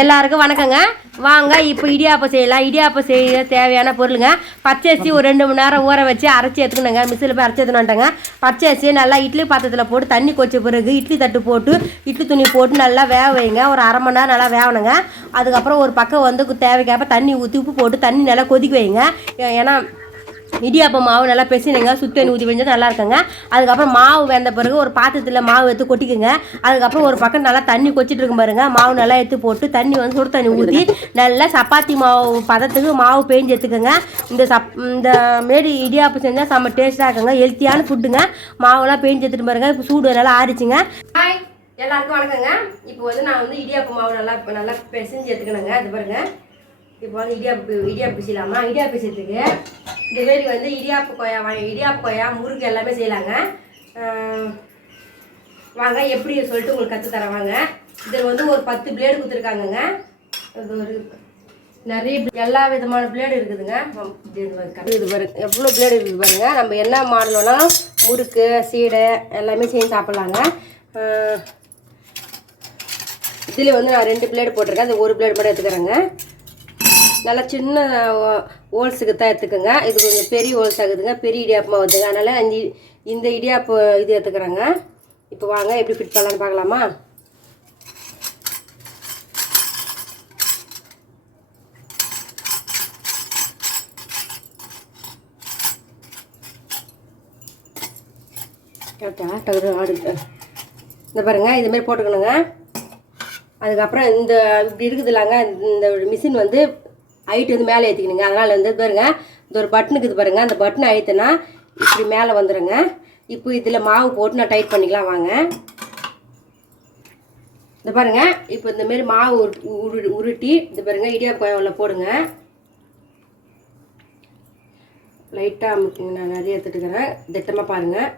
எல்லாருக்கும் வணக்கங்க. வாங்க இப்போ இடியாப்பம் செய்யலாம். இடியாப்பம் செய்ய தேவையான பொருளுங்க, பச்சரிசி ஒரு 2 மணி நேரம் ஊற வச்சு அரைச்சி எடுத்துக்கணுங்க. மிக்சியில் போய் அரைச்சி எடுத்துனாட்டாங்க. பச்சரிசி நல்லா இட்லி பாத்திரத்தில் போட்டு தண்ணி கொச்ச பிறகு இட்லி தட்டு போட்டு இட்லி துணி போட்டு நல்லா வேக வைங்க. ஒரு அரை மணி நேரம் நல்லா வேகணுங்க. அதுக்கப்புறம் ஒரு பக்கம் வந்து தேவைக்கேற்ப தண்ணி ஊற்றி உப்பு போட்டு தண்ணி நல்லா கொதிக்க வைங்க. ஏன்னா இடியாப்பம் மாவு நல்லா பெசினுங்க, சுத்தண்ணி ஊற்றி வச்சது நல்லா இருக்குங்க. அதுக்கப்புறம் மாவு வெந்த பிறகு ஒரு பாத்திரத்தில் மாவு எடுத்து கொட்டிக்குங்க. அதுக்கப்புறம் ஒரு பக்கம் நல்லா தண்ணி கொச்சிட்டு இருக்கும் பாருங்க. மாவு நல்லா எடுத்து போட்டு தண்ணி வந்து சுடு தண்ணி ஊற்றி நல்லா சப்பாத்தி மாவு பதத்துக்கு மாவு பேஞ்சு எடுத்துக்கோங்க. இந்த மாரி இடியாப்பம் செஞ்சால் செம்ம டேஸ்ட்டாக இருக்குங்க. ஹெல்த்தியான ஃபுட்டுங்க. மாவுலாம் பேஞ்சு எடுத்துட்டு பாருங்க. இப்போ சூடு நல்லா ஆறிச்சுங்க. ஹாய், எல்லாருக்கும் வணக்கங்க. இப்போ வந்து நான் வந்து இடியாப்பம் மாவு நல்லா பெசஞ்சு எடுத்துக்கணுங்க. அது பாருங்க. இப்போ வந்து இடியாப்பு செய்யலாமா? இடியாப்பு செய்யறதுக்கு இந்த மாரி வந்து இடியாப்பு கொயா முறுக்கு எல்லாமே செய்யலாங்க. வாங்க எப்படி சொல்லிட்டு உங்களுக்கு கற்றுத்தரேன் வாங்க. இதில் வந்து ஒரு 10 பிளேடு கொடுத்துருக்காங்கங்க. அது ஒரு நிறைய எல்லா விதமான பிளேடு இருக்குதுங்க. இது பாருங்க எவ்வளோ பிளேடு இருக்குது பாருங்க. நம்ம என்ன மாடலோனா முறுக்கு சீடை எல்லாமே செஞ்சு சாப்பிட்லாங்க. இதில் வந்து நான் 2 பிளேடு போட்டிருக்கேன். அது ஒரு பிளேடு மட்டும் எடுத்துக்கிறேங்க. நல்லா சின்ன ஹோல்ஸுக்கு தான் எடுத்துக்கோங்க. இது கொஞ்சம் பெரிய ஹோல்ஸ் ஆகுதுங்க, பெரிய இடியாப்பமாக வருதுங்க. அதனால் இந்த இடியாப்பு இது எடுத்துக்கிறேங்க. இப்போ வாங்க எப்படி ஃபிட் பண்ணலான்னு பார்க்கலாமா? இந்த பாருங்கள் இதுமாரி போட்டுக்கணுங்க. அதுக்கப்புறம் இப்படி இருக்குது இல்லைங்க, இந்த மிஷின் வந்து ஹைட் வந்து மேலே ஏற்றிக்கணுங்க. அதனால் வந்து பாருங்க இந்த ஒரு பட்டனுக்கு இருக்குது பாருங்கள். அந்த பட்டனை அழுத்தினா இப்படி மேலே வந்துடுங்க. இப்போ இதில் மாவு போட்டு நான் டைட் பண்ணிக்கலாம் வாங்க. இந்த பாருங்கள் இப்போ இந்தமாரி மாவு உருட்டி இது பாருங்கள் இடியாப்பு கோயாவில் போடுங்க. லைட்டாக அமுக்குங்க. நான் நிறைய எடுத்துட்டுக்கிறேன். திட்டமாக பாருங்கள்.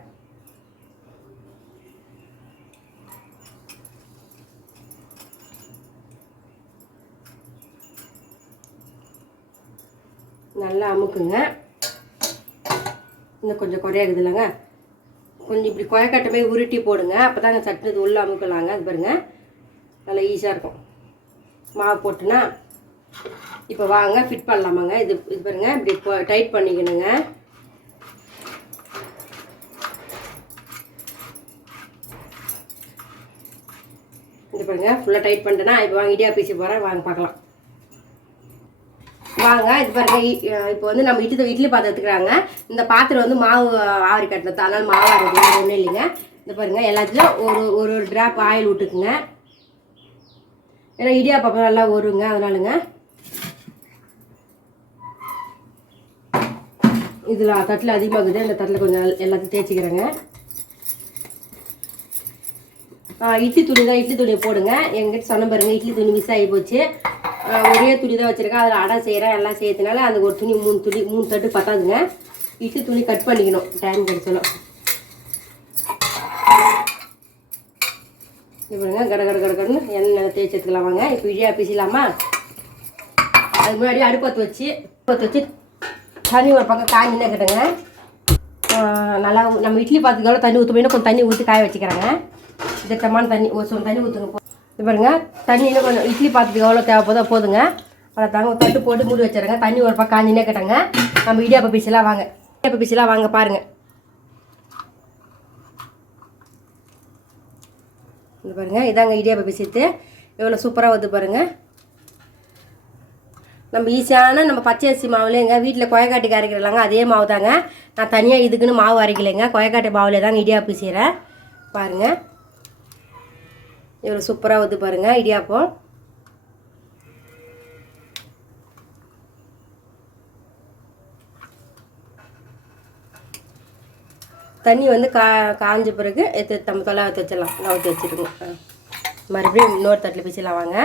நல்லா அமுக்குங்க. இன்னும் கொஞ்சம் குறையாகுது இல்லைங்க, கொஞ்சம் இப்படி குயக்கட்டமே உருட்டி போடுங்க. அப்போ தாங்க சட்டுனு இது உள்ளே அமுக்கலாங்க. அது பாருங்கள் நல்லா ஈஸியாக இருக்கும் மாவு போட்டுனா. இப்போ வாங்க ஃபிட் பண்ணலாமாங்க. இது பாருங்கள் இப்படி டைட் பண்ணிக்கணுங்க. இது பாருங்கள் ஃபுல்லாக டைட் பண்ணிட்டேன்னா இப்போ வாங்க இடியா பீசி போகிறேன். வாங்க பார்க்கலாம் வாங்க. இது பாருங்க இப்போ வந்து நம்ம இட்லி பாத்திரம் எடுத்துக்கிறாங்க. இந்த பாத்திரம் வந்து மாவு ஆரி கட்டினது, அதனால் மாவு ஆகிறது ஒன்றும் இல்லைங்க. இந்த பாருங்கள் எல்லாத்துலையும் ஒரு ட்ராப் ஆயில் விட்டுக்குங்க. ஏன்னா இடியாப்பம் நல்லா வருங்க, அதனாலுங்க. இதில் தட்டில் அதிகமாகுது, அந்த தட்டில் கொஞ்சம் எல்லாத்தையும் தேய்ச்சிக்கிறேங்க. இட்லி துணி தான், இட்லி துணியை போடுங்க. எங்கிட்ட சொன்ன பாருங்கள் இட்லி துணி மிஸ் ஆகி போச்சு. ஒரே துணி தான் வச்சுருக்கேன். அதில் அடை செய்கிறேன். எல்லாம் செய்யறதுனால அந்த ஒரு துணி 3 தட்டு பத்தாதுங்க. இட்லி துணி கட் பண்ணிக்கணும் டைம் கிடைச்சலும். இப்படிங்க கடன்னு எண்ணெய் தேய்ச்சி எடுத்துக்கலாம் வாங்க. இப்போ இடியா பீசிலாமா? அதுக்கு முன்னாடி அடுப்பத்து வச்சு தண்ணி ஒரு பக்கம் காய்ஞ்சினே கிட்டங்க. நல்லா நம்ம இட்லி பாத்துக்கோட தண்ணி ஊற்றுமையினா கொஞ்சம் தண்ணி ஊற்றி காய வச்சுக்கிறேங்க. திட்டமான தண்ணி ஒரு தண்ணி ஊற்றுங்க. இது பாருங்க தண்ணி இன்னும் கொஞ்சம் இட்லி பாத்திரத்துக்கு எவ்வளோ தேவைப்போதோ போதுங்க. அதை தாங்க தட்டு போட்டு மூடி வச்சுருங்க. தண்ணி ஒரு பக்கம் காஞ்சினே கேட்டாங்க. நம்ம இடியாப்ப பீஸெல்லாம் வாங்க பாருங்கள். இது பாருங்கள் இதாங்க இடியாப்ப பீசிட்டு எவ்வளோ சூப்பராக வருது பாருங்கள். நம்ம ஈஸியான நம்ம பச்சரிசி மாவுலேங்க வீட்டில் கொயக்காட்டுக்கு அரைக்கிறலாங்க, அதே மாவு தாங்க. நான் தனியாக இதுக்குன்னு மாவு அரைக்கலைங்க, கொயக்காட்டு மாவுலே தாங்க இடியாப்பம் பீசிக்கிறேன். பாருங்கள் எவ்வளோ சூப்பராக வருது பாருங்கள் இடியாப்பம். தண்ணி வந்து காஞ்ச பிறகு நம்ம தொலை வச்சிடலாம். ஊற்றி வச்சுருக்கோம். மறுபடியும் இன்னொரு தட்டில் பிச்சிடலாம் வாங்க.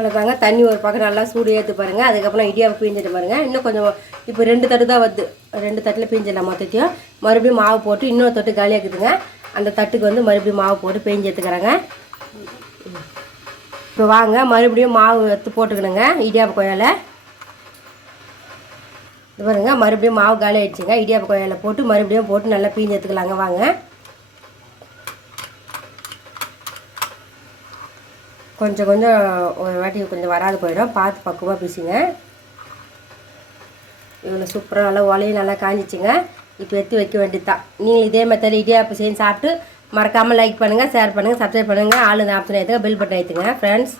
அவ்வளோதாங்க. தண்ணி ஒரு பக்கம் நல்லா சூடு ஏற்று பாருங்கள். அதுக்கப்புறம் இடியாவை பிழிஞ்சிட்டு பாருங்கள். இன்னும் கொஞ்சம் இப்போ 2 தட்டு தான் வருது. 2 தட்டில் பிஞ்சிடலாம் மொத்தத்தையும். மறுபடியும் மாவு போட்டு இன்னொரு தட்டு காலியாக்குதுங்க. அந்த தட்டுக்கு வந்து மறுபடியும் மாவு போட்டு பிழிஞ்சு எடுத்துக்கிறாங்க. இப்போ வாங்க மறுபடியும் மாவு எடுத்து போட்டுக்கணுங்க இடியாப்ப கொய்யால. இது பாருங்க மறுபடியும் மாவு காலி ஆகிடுச்சுங்க. இடியாப்ப கொய்யால போட்டு மறுபடியும் போட்டு நல்லா பிழிஞ்சு எடுத்துக்கலாங்க. வாங்க கொஞ்சம் கொஞ்சம் ஒரு வாட்டி கொஞ்சம் வராது போயிடும், பார்த்து பக்குவமாக பீசுங்க. இவ்வளோ சூப்பராக நல்லா ஒலையும் நல்லா காஞ்சிச்சுங்க. இப்போ எடுத்து வைக்க வேண்டியது தான். நீங்கள் இதே மெத்தட் இடியாப்பம் செஞ்சு சாப்பிட்டு மறக்காமல் லைக் பண்ணுங்கள், ஷேர் பண்ணுங்கள், சப்ஸ்கிரைப் பண்ணுங்கள். ஆள் இந்த ஆப்ஷன் ஏற்றுங்க, பெல் பட்டன் ஏற்றுங்க ஃப்ரெண்ட்ஸ்.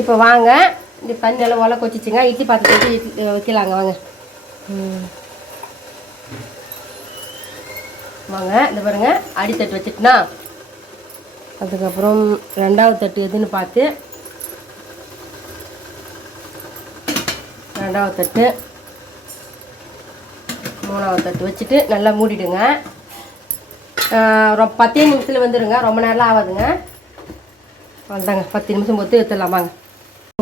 இப்போ வாங்க இந்த தண்ணி நல்லா ஒலை கொச்சிச்சுங்க. இட்லி பாத்திரத்தை வச்சு வைக்கலாங்க. வாங்க வாங்க இந்த பாருங்கள் அடித்தட்டு வச்சுட்டுனா அதுக்கப்புறம் 2வது தட்டு எதுன்னு பார்த்து 2வது தட்டு 3வது தட்டு வச்சுட்டு நல்லா மூடிடுங்க. 10 நிமிஷத்தில் வந்துடுங்க, ரொம்ப நேரம்லாம் ஆகாதுங்க. அவ்வளோதாங்க 10 நிமிஷம் பொறுத்து எடுத்துடலாம். வாங்க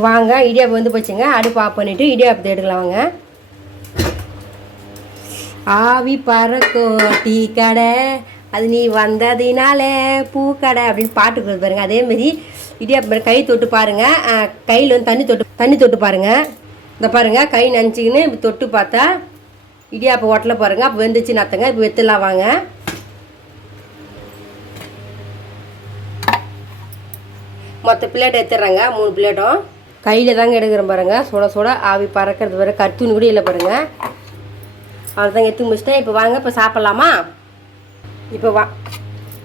வாங்க இடியாப்பம் வந்து போச்சுங்க. அடுப்பு ஆஃப் பண்ணிவிட்டு இடியாப்பத்தை எடுக்கலாம். வாங்க ஆவி பறக்கும் டீ கடை அது நீ வந்ததினால பூக்கடை அப்படின்னு பாட்டுக்கு பாருங்க. அதேமாரி இடியாப்பம் கை தொட்டு பாருங்கள். கையில் வந்து தண்ணி தொட்டு பாருங்கள். இந்த பாருங்கள் கை நனைச்சிக்கின்னு இப்படி தொட்டு பார்த்தா இடியாப்பம் ஒட்டலை பாருங்கள். அப்போ வெந்துச்சு நத்தங்க. இப்போ வெத்துலாம். வாங்க மொத்த பிளேட் எடுத்துடுறாங்க. 3 பிளேட்டும் கையில் தாங்க எடுக்கிறேன் பாருங்கள். சுட சுட ஆவி பறக்கிறது பாருங்கள். கத்துன்னு கூட இல்லை பாருங்கள். அவ்வளோதாங்க எடுத்து முடிச்சிட்டேன். இப்போ வாங்க இப்போ சாப்பிட்லாமா?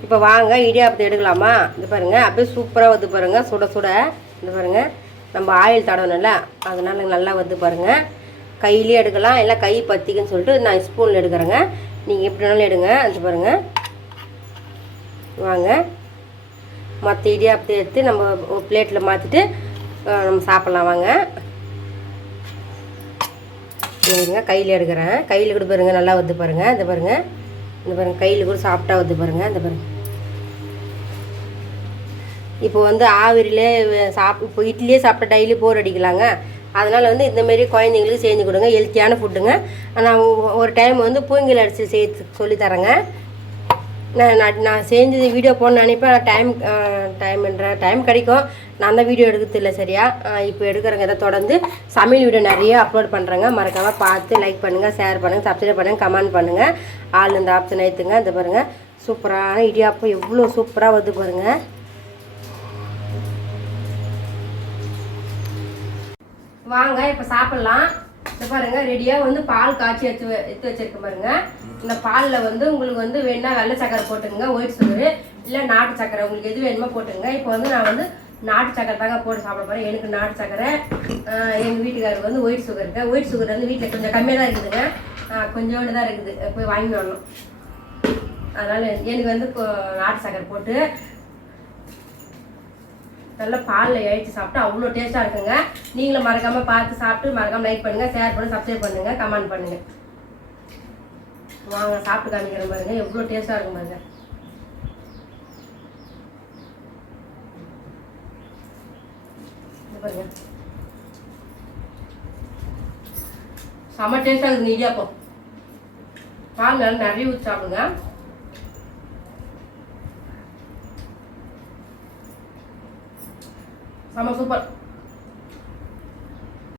இப்போ வாங்க இடியாப்பத்தை எடுக்கலாமா? இது பாருங்கள் அப்படியே சூப்பராக வந்து பாருங்கள். சுட சுட இந்த பாருங்கள் நம்ம ஆயில் தடவணும்ல அதனால நல்லா வந்து பாருங்கள். கையிலே எடுக்கலாம், இல்லை கை பற்றிக்குன்னு சொல்லிட்டு நான் ஸ்பூனில் எடுக்கிறேங்க. நீங்கள் எப்படி வேணாலும் எடுங்க. அது பாருங்கள். வாங்க மற்ற இடியாப்பத்தை எடுத்து நம்ம பிளேட்டில் மாற்றிட்டு நம்ம சாப்பிட்லாம். வாங்க சரிங்க கையில் எடுக்கிறேன். கையில் கூட பாருங்கள் நல்லா வந்து பாருங்கள். இந்த பாருங்கள் இந்த பாருங்கள் கையில் கூட சாப்பிட்டா வந்து பாருங்கள். இந்த பாருங்கள் இப்போ வந்து ஆவிரிலே இப்போ இட்லியே சாப்பிட்ட டெய்லி போர் அடிக்கலாங்க. அதனால் வந்து இந்தமாரி குழந்தைங்களுக்கு செஞ்சு கொடுங்க. ஹெல்த்தியான ஃபுட்டுங்க. நான் ஒரு டைம் வந்து பூங்கில் அரிசி செய்ய சொல்லித்தரேங்க. நான் செஞ்சது வீடியோ போடணும்னு நினைப்பேன். டைம் கிடைக்கும். நான் தான் வீடியோ எடுக்கிறது இல்லை சரியா. இப்போ எடுக்கிறேங்க. இதை தொடர்ந்து சமையல் வீடியோ நிறைய அப்லோட் பண்ணுறேங்க. மறக்காமல் பார்த்து லைக் பண்ணுங்கள், ஷேர் பண்ணுங்கள், சப்ஸ்கிரைப் பண்ணுங்கள், கமெண்ட் பண்ணுங்கள். ஆள் இந்த ஆப்ஷன் ஏற்றுங்க. இந்த பாருங்கள் சூப்பரான இடியாப்பம் எவ்வளோ சூப்பராக வந்து பாருங்கள். வாங்க இப்போ சாப்பிட்லாம். இந்த பாருங்கள் ரெடியாக வந்து பால் காய்ச்சி எடுத்து வச்சுருக்க பாருங்கள். இந்த பாலில் வந்து உங்களுக்கு வந்து வேணுன்னா வெள்ளை சக்கரை போட்டுங்க, ஒயிட் சுகரு இல்லை நாட்டு சக்கரை உங்களுக்கு எது வேணுமோ போட்டுங்க. இப்போ வந்து நான் வந்து நாட்டு சக்கரை தாங்க போட்டு சாப்பிட போகிறேன். எனக்கு நாட்டு சக்கரை, எங்கள் வீட்டுக்காரருக்கு வந்து ஒயிட் சுகர் இருக்குது. ஒயிட் சுகர் வந்து வீட்டில் கொஞ்சம் கம்மியாக தான் இருக்குதுங்க, கொஞ்சோண்டு தான் இருக்குது. போய் வாங்கி வரணும். அதனால் எனக்கு வந்து நாட்டு சக்கரை போட்டு நல்லா பாலில் இழைச்சி சாப்பிட்டு அவ்வளோ டேஸ்ட்டாக இருக்குங்க. நீங்களும் மறக்காமல் பார்த்து சாப்பிட்டு மறக்காமல் லைக் பண்ணுங்கள், ஷேர் பண்ணுங்கள், சப்ஸ்கிரைப் பண்ணுங்கள், கமெண்ட் பண்ணுங்கள். வாங்க சாப்பிட்டு காமிக்கிறேன் பாருங்கள் எவ்வளோ டேஸ்ட்டாக இருக்கும் பாருங்க. பாருங்க செம்ம டேஸ்ட்டாக இருக்குது இடியாப்பம். பால் நல்லா நிறைய ஊற்றி சாப்பிடுங்க. செம்ம சூப்பர்.